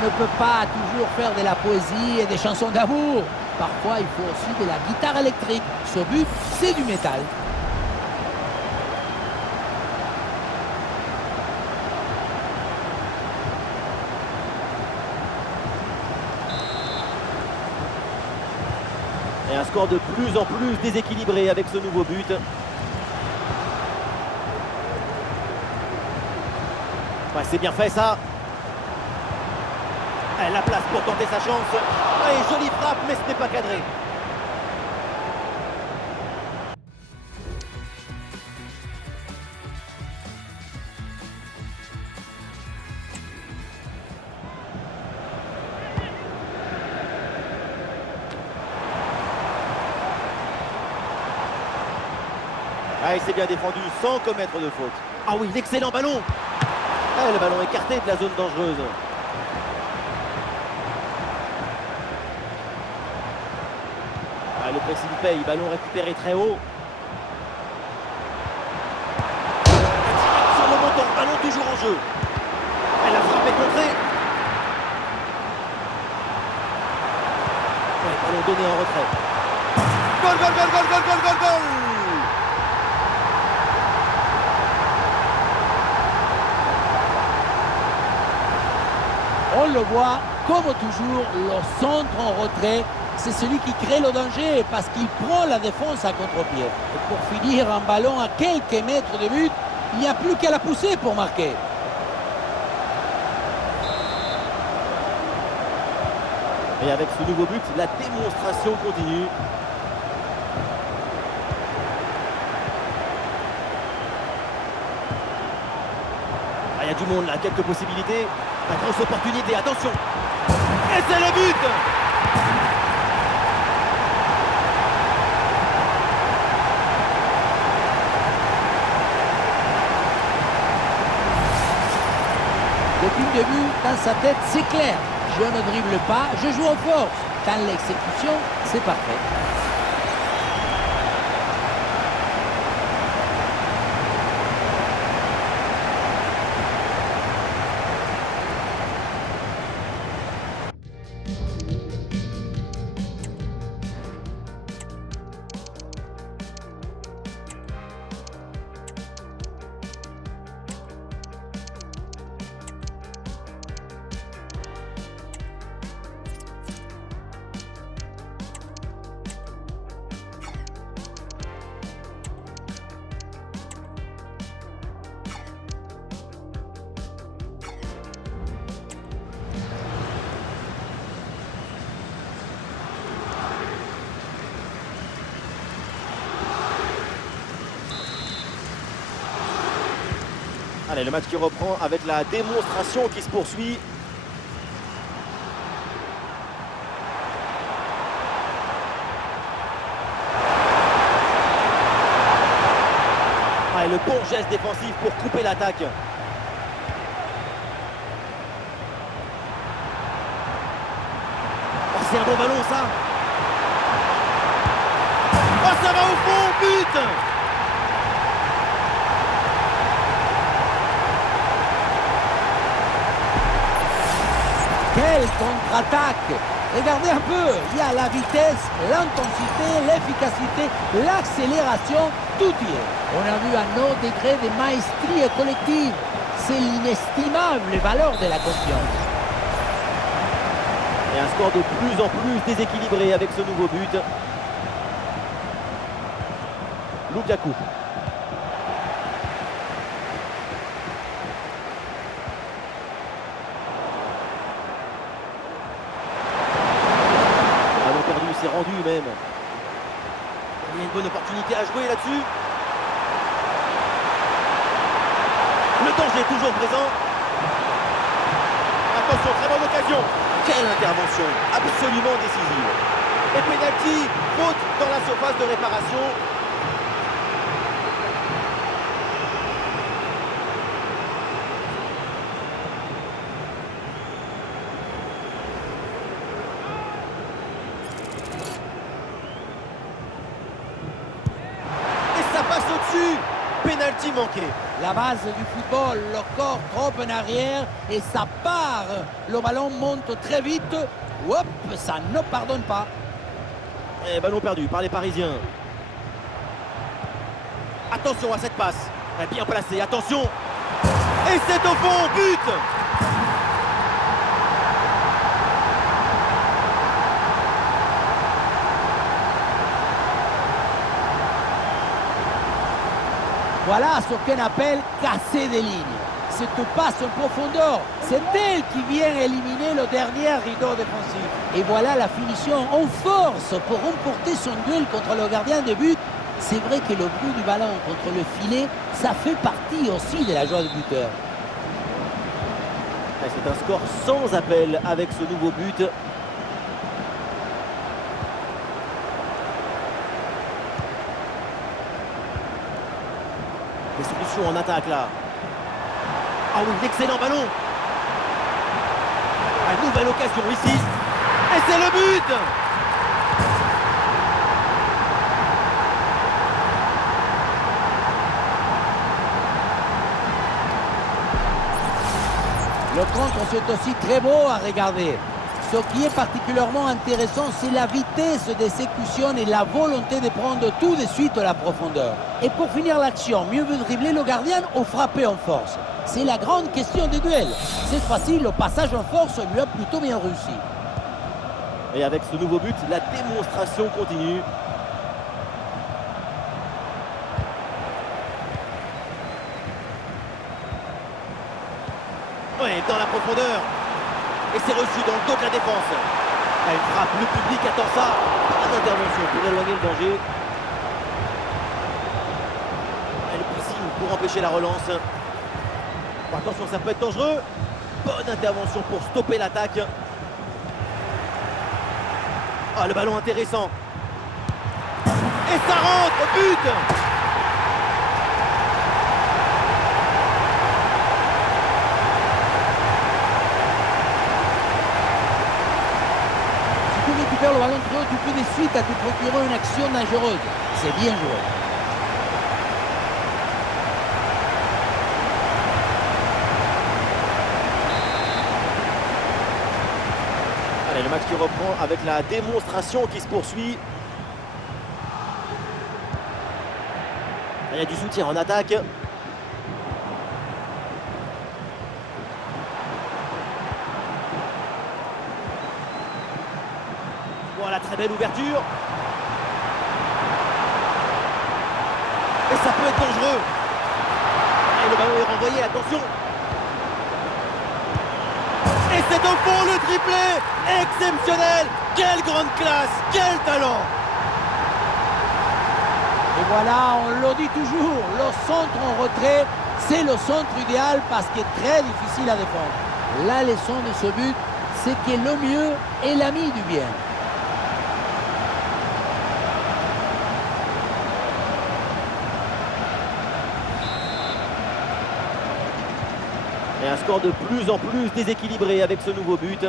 On ne peut pas toujours faire de la poésie et des chansons d'amour. Parfois, il faut aussi de la guitare électrique. Ce but, c'est du métal. Et un score de plus en plus déséquilibré avec ce nouveau but. Ouais, c'est bien fait ça. La place pour tenter sa chance. Et jolie frappe, mais ce n'est pas cadré. Il s'est bien défendu sans commettre de faute. Ah oui, l'excellent ballon. Le ballon écarté de la zone dangereuse. Le pressing paye, ballon récupéré très haut. Sur le montant, ballon toujours en jeu. La frappe est contrée. Ballon donné en retrait. Goal, goal, goal, goal, goal, goal, goal, goal. On le voit, comme toujours, le centre en retrait, c'est celui qui crée le danger parce qu'il prend la défense à contre-pied. Et pour finir un ballon à quelques mètres de but, il n'y a plus qu'à la pousser pour marquer. Et avec ce nouveau but, la démonstration continue. Il y a du monde là, quelques possibilités. La grosse opportunité, attention. Et c'est le but. Depuis le début, dans sa tête, c'est clair. Je ne dribble pas, je joue en force. Dans l'exécution, c'est parfait. Allez, le match qui reprend avec la démonstration qui se poursuit. Et le bon geste défensif pour couper l'attaque. C'est un bon ballon ça. Ça va au fond, but. Quelle contre-attaque! Regardez un peu, il y a la vitesse, l'intensité, l'efficacité, l'accélération, tout y est. On a vu un autre degré de maestrie collective. C'est l'inestimable valeur de la confiance. Et un score de plus en plus déséquilibré avec ce nouveau but. Lukaku. C'est rendu même. Il y a une bonne opportunité à jouer là-dessus. Le danger est toujours présent. Attention, très bonne occasion. Quelle intervention, absolument décisive. Et penalty, faute dans la surface de réparation. Passe au-dessus, penalty manqué. La base du football, le corps trop en arrière et ça part. Le ballon monte très vite. Hop, ça ne pardonne pas. Et ballon perdu par les Parisiens. Attention à cette passe. Bien placée, attention. Et c'est au fond, but. Voilà ce qu'on appelle casser des lignes. Cette passe en profondeur, c'est elle qui vient éliminer le dernier rideau défensif. Et voilà la finition en force pour remporter son duel contre le gardien de but. C'est vrai que le bruit du ballon contre le filet, ça fait partie aussi de la joie du buteur. C'est un score sans appel avec ce nouveau but. Des solutions en attaque là. Ah oui, l'excellent ballon. Une nouvelle occasion ici. Et c'est le but. Le contre, c'est aussi très beau à regarder. Ce qui est particulièrement intéressant, c'est la vitesse d'exécution et la volonté de prendre tout de suite la profondeur. Et pour finir l'action, mieux vaut dribbler le gardien ou frapper en force? C'est la grande question du duel. Cette fois-ci, le passage en force lui a plutôt bien réussi. Et avec ce nouveau but, la démonstration continue. Ouais, dans la profondeur. Et c'est reçu dans le dos de la défense. Une frappe, le public attend ça. Pas d'intervention pour éloigner le danger. Le pressing pour empêcher la relance. Bon, attention, ça peut être dangereux. Bonne intervention pour stopper l'attaque. Ah, le ballon intéressant. Et ça rentre, but! Si tu récupères le ballon très haut, tu peux de suite à te procurer une action dangereuse. C'est bien joué. Allez, le match qui reprend avec la démonstration qui se poursuit. Il y a du soutien en attaque. Voilà, très belle ouverture. Et ça peut être dangereux. Et le ballon est renvoyé, attention. Et c'est au fond le triplé. Exceptionnel. Quelle grande classe, quel talent. Et voilà, on le dit toujours, le centre en retrait, c'est le centre idéal parce qu'il est très difficile à défendre. La leçon de ce but, c'est que le mieux est l'ami du bien. Et un score de plus en plus déséquilibré avec ce nouveau but.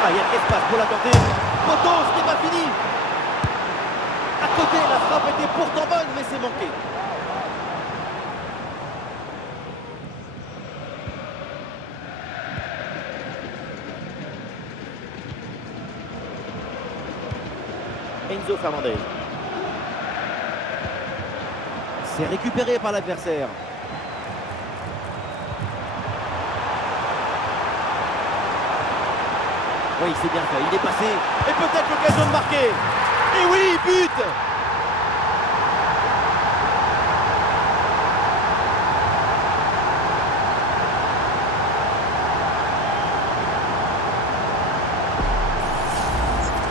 Ah, il y a de l'espace pour la tenter. Poteau, ce n'est pas fini. À côté, la frappe était pourtant bonne, mais c'est manqué. Enzo Fernandez. C'est récupéré par l'adversaire. Oui, c'est bien fait, il est passé. Et peut-être l'occasion de marquer. Et oui, but!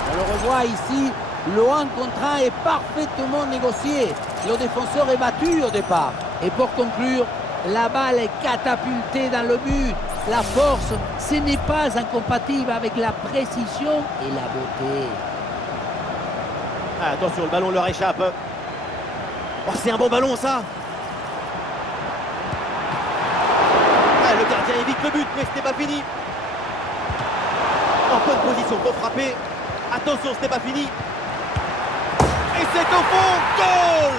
On le revoit ici, le 1 contre 1 est parfaitement négocié. Le défenseur est battu au départ. Et pour conclure, la balle est catapultée dans le but. La force, ce n'est pas incompatible avec la précision et la beauté. Ah, attention, le ballon leur échappe. Oh, c'est un bon ballon, ça. Ah, le gardien évite le but, mais ce n'est pas fini. En bonne position pour frapper. Attention, ce n'est pas fini. Et c'est au fond. Goal!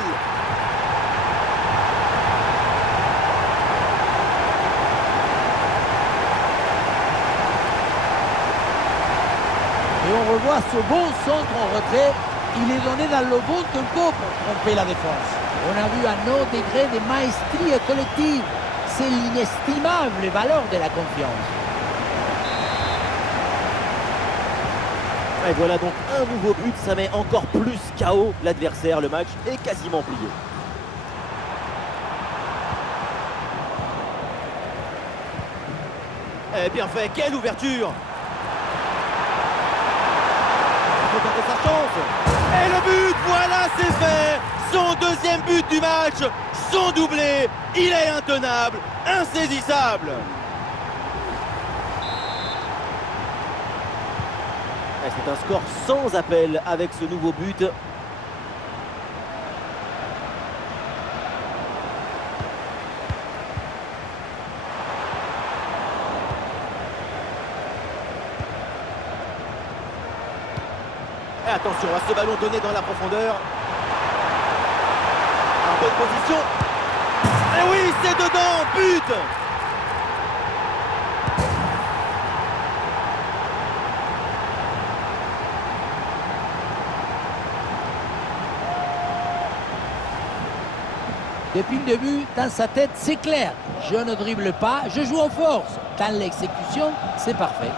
Et on revoit ce bon centre en retrait. Il est donné dans le bon tempo pour tromper la défense. On a vu un autre degré de maestrie collective. C'est l'inestimable valeur de la confiance. Et voilà donc un nouveau but, ça met encore plus KO l'adversaire. Le match est quasiment plié. Eh bien fait, quelle ouverture! Il faut tenter sa chance. Et le but, voilà, c'est fait! Son deuxième but du match, son doublé, il est intenable, insaisissable. Et c'est un score sans appel avec ce nouveau but. Et attention à ce ballon donné dans la profondeur. En bonne position. Et oui, c'est dedans, but! Depuis le début, dans sa tête, c'est clair. Je ne dribble pas, je joue en force. Dans l'exécution, c'est parfait.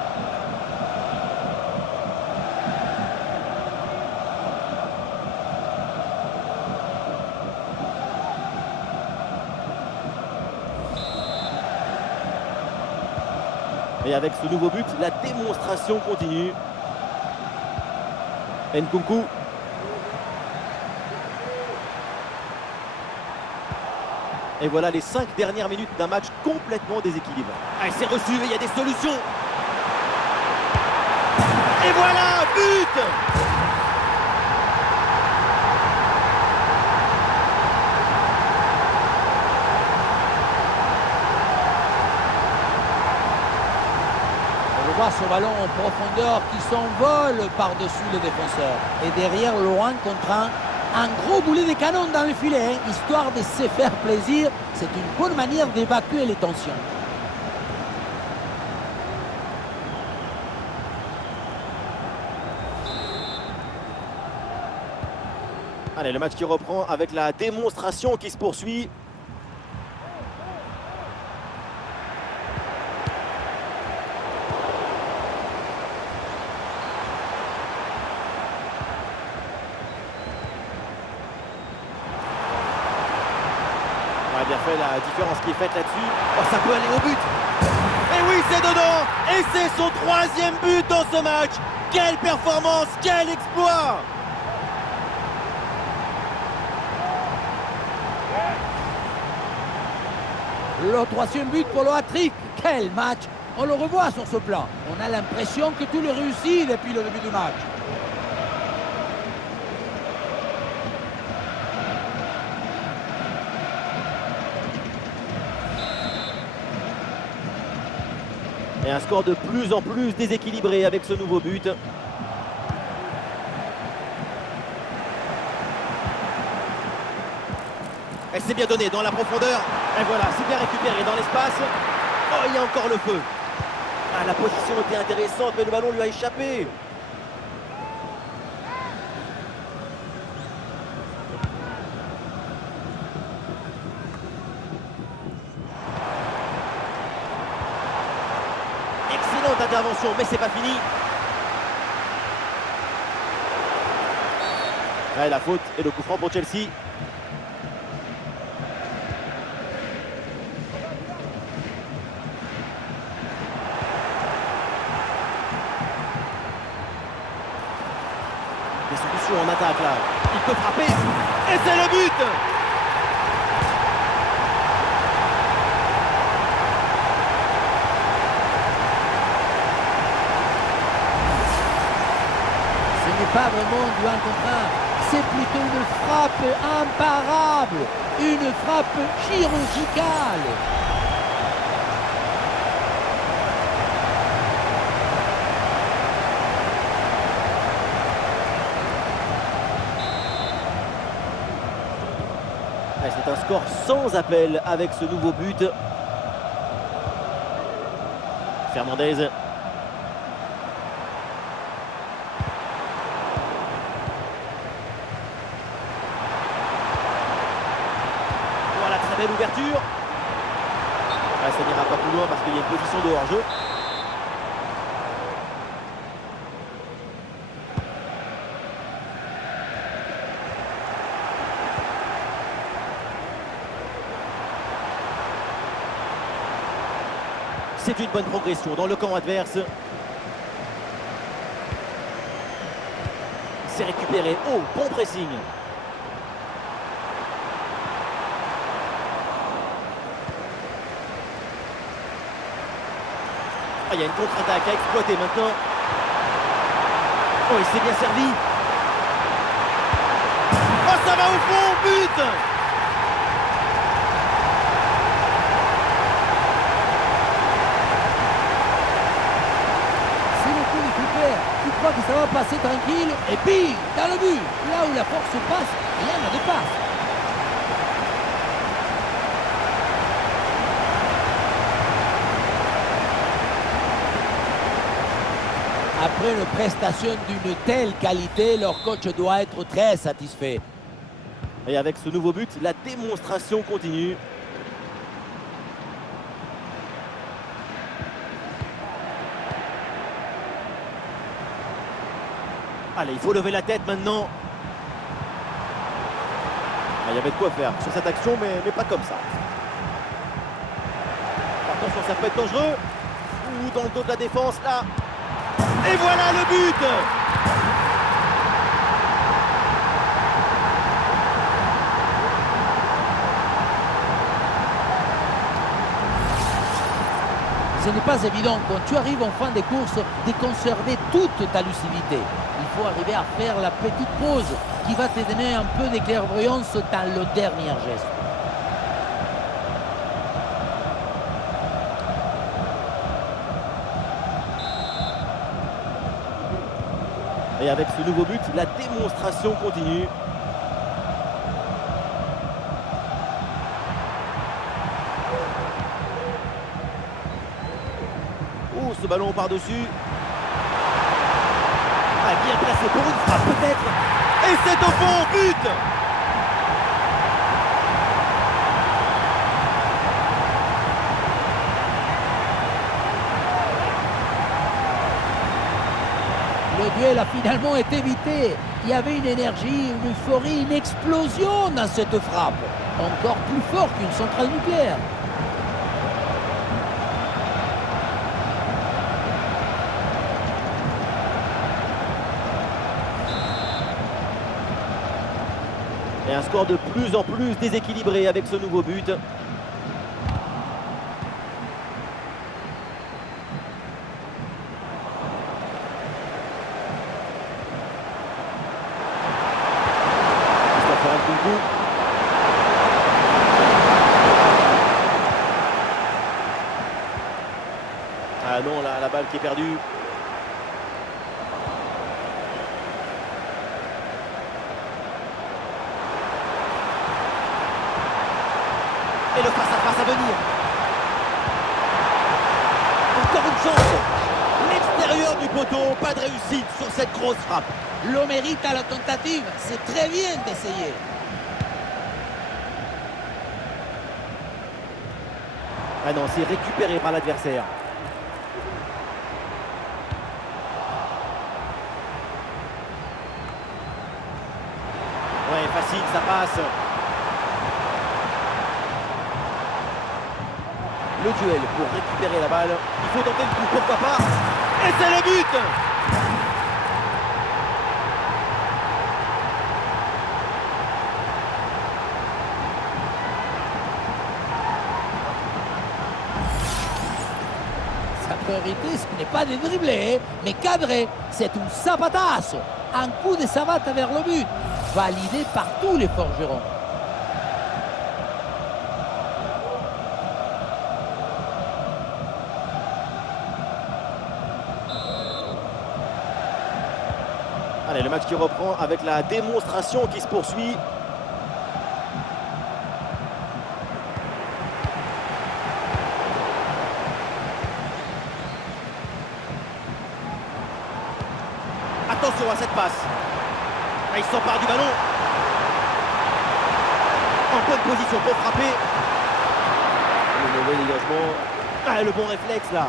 Et avec ce nouveau but, la démonstration continue. Nkunku. Et voilà les 5 dernières minutes d'un match complètement déséquilibré. Ah, c'est reçu, il y a des solutions. Et voilà, but! On voit ce ballon en profondeur qui s'envole par-dessus les défenseurs. Et derrière, loin contre un gros boulet de canon dans le filet, hein, histoire de se faire plaisir. C'est une bonne manière d'évacuer les tensions. Allez, le match qui reprend avec la démonstration qui se poursuit. On a bien fait la différence qui est faite là-dessus. Oh, ça peut aller au but. Et oui, c'est dedans. Et c'est son 3e but dans ce match. Quelle performance, quel exploit! Le 3e but pour le hat-trick. Quel match! On le revoit sur ce plan. On a l'impression que tout est réussi depuis le début du match. Et un score de plus en plus déséquilibré avec ce nouveau but. Et c'est bien donné dans la profondeur. Et voilà, c'est bien récupéré dans l'espace. Oh, il y a encore le feu. Ah, la position était intéressante, mais le ballon lui a échappé. Excellente intervention, mais c'est pas fini. Ouais, la faute et le coup franc pour Chelsea. Des solutions en attaque là. Il peut frapper. Et c'est le but! Ce n'est pas vraiment du 1 contre 1. C'est plutôt une frappe imparable. Une frappe chirurgicale. C'est un score sans appel avec ce nouveau but. Fernandez. Voilà, très belle ouverture. Ah, ça n'ira pas plus loin parce qu'il y a une position de hors-jeu. C'est une bonne progression dans le camp adverse. C'est récupéré. Oh, bon pressing. Ah, il y a une contre-attaque à exploiter maintenant. Oh, il s'est bien servi. Oh, ça va au fond, but! Tu crois que ça va passer tranquille et puis dans le but, là où la force passe, rien ne dépasse. Après une prestation d'une telle qualité, leur coach doit être très satisfait. Et avec ce nouveau but, la démonstration continue. Allez, il faut lever la tête maintenant. Ah, il y avait de quoi faire sur cette action, mais pas comme ça. Attention, ça peut être dangereux. Ou dans le dos de la défense, là. Et voilà le but! Ce n'est pas évident quand tu arrives en fin de course de conserver toute ta lucidité. Il faut arriver à faire la petite pause qui va te donner un peu de clairvoyance dans le dernier geste. Et avec ce nouveau but, la démonstration continue. Oh, ce ballon par-dessus. Ah, bien placé pour une frappe peut-être. Et c'est au fond, but! Le duel a finalement été évité. Il y avait une énergie, une euphorie, une explosion dans cette frappe. Encore plus fort qu'une centrale nucléaire. Et un score de plus en plus déséquilibré avec ce nouveau but. Ah non, là, la balle qui est perdue. Et le face-à-face à venir. Encore une chance. L'extérieur du poteau, pas de réussite sur cette grosse frappe. Le mérite à la tentative, c'est très bien d'essayer. Ah non, c'est récupéré par l'adversaire. Ouais, facile, ça passe. Le duel pour récupérer la balle. Il faut tenter le coup, pourquoi pas. Et c'est le but! Sa priorité, ce n'est pas de dribbler, mais cadrer. C'est un zapatasso. Un coup de savate vers le but. Validé par tous les forgerons. Allez, le match qui reprend avec la démonstration qui se poursuit. attention à cette passe. Ah, il s'empare du ballon. En bonne position pour frapper. Le mauvais dégagement. Ah, le bon réflexe là.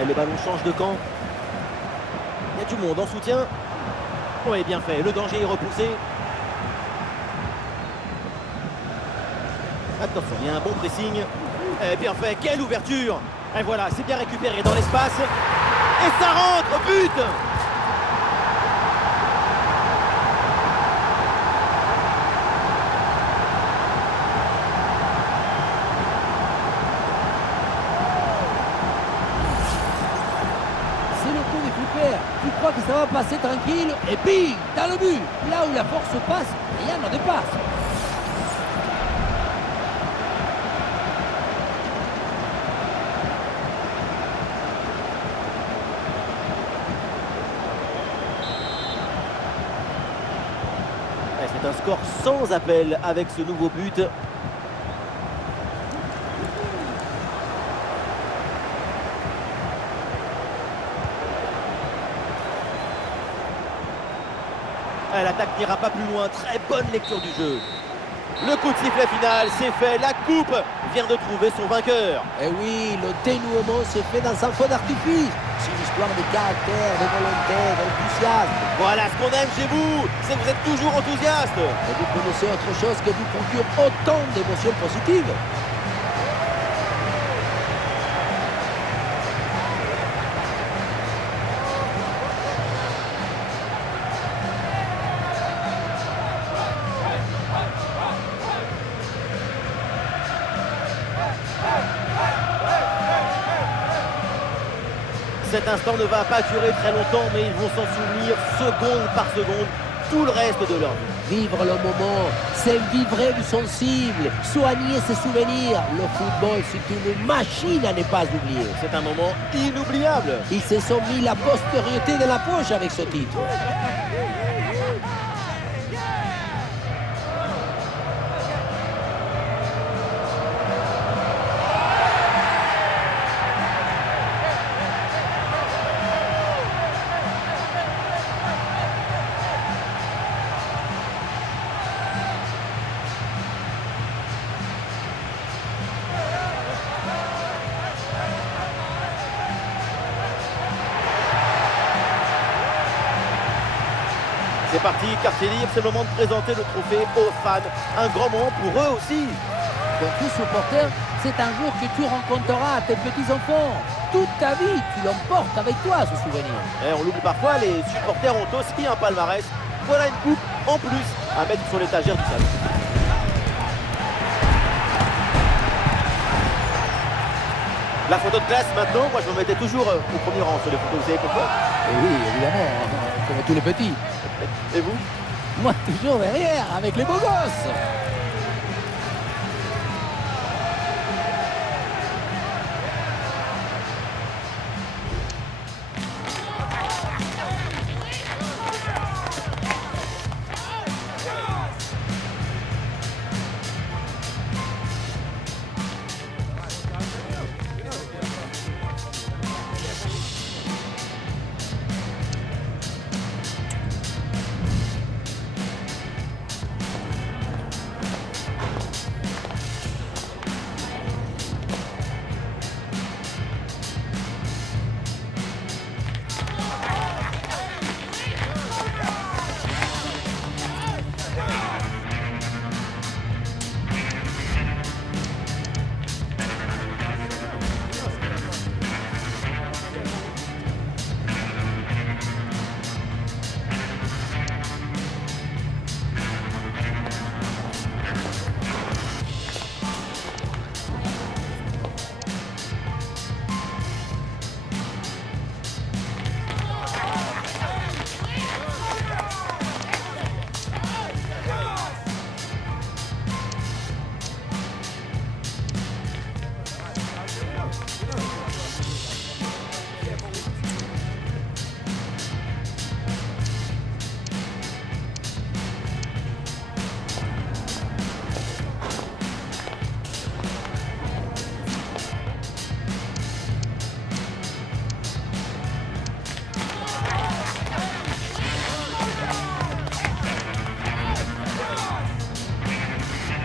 Et le ballon change de camp. Il y a du monde en soutien. Oui, bien fait. Le danger est repoussé. Attention, il y a un bon pressing. Et bien fait. Quelle ouverture. Et voilà, c'est bien récupéré dans l'espace. Et ça rentre. But. C'est le coup des flippers. Tu crois que ça va passer tranquille et bing, dans le but. Là où la force passe, rien ne dépasse. C'est un score sans appel avec ce nouveau but. L'attaque n'ira pas plus loin. Très bonne lecture du jeu. Le coup de sifflet final, c'est fait. La coupe vient de trouver son vainqueur. Et oui, le dénouement se fait dans un feu d'artifice. C'est une histoire de caractère, de volonté, d'enthousiasme. Voilà ce qu'on aime chez vous, c'est que vous êtes toujours enthousiaste. Et vous connaissez autre chose que vous procure autant d'émotions positives. Cet instant ne va pas durer très longtemps, mais ils vont s'en souvenir seconde par seconde tout le reste de leur vie. Vivre le moment, c'est vivre du sensible, soigner ses souvenirs. Le football, c'est une machine à ne pas oublier. C'est un moment inoubliable. Ils se sont mis la postériorité de la poche avec ce titre. C'est parti, quartier libre, c'est le moment de présenter le trophée aux fans. Un grand moment pour eux aussi. Pour tout supporter, c'est un jour que tu rencontreras tes petits-enfants. Toute ta vie, tu l'emportes avec toi, ce souvenir. Et on l'oublie parfois, les supporters ont aussi un palmarès. Voilà une coupe en plus à mettre sur l'étagère du salon. La photo de classe maintenant, moi je me mettais toujours au premier rang sur les photos, vous savez pourquoi? Et oui, évidemment, comme tous les petits. Et vous? Moi, toujours derrière, avec les beaux gosses.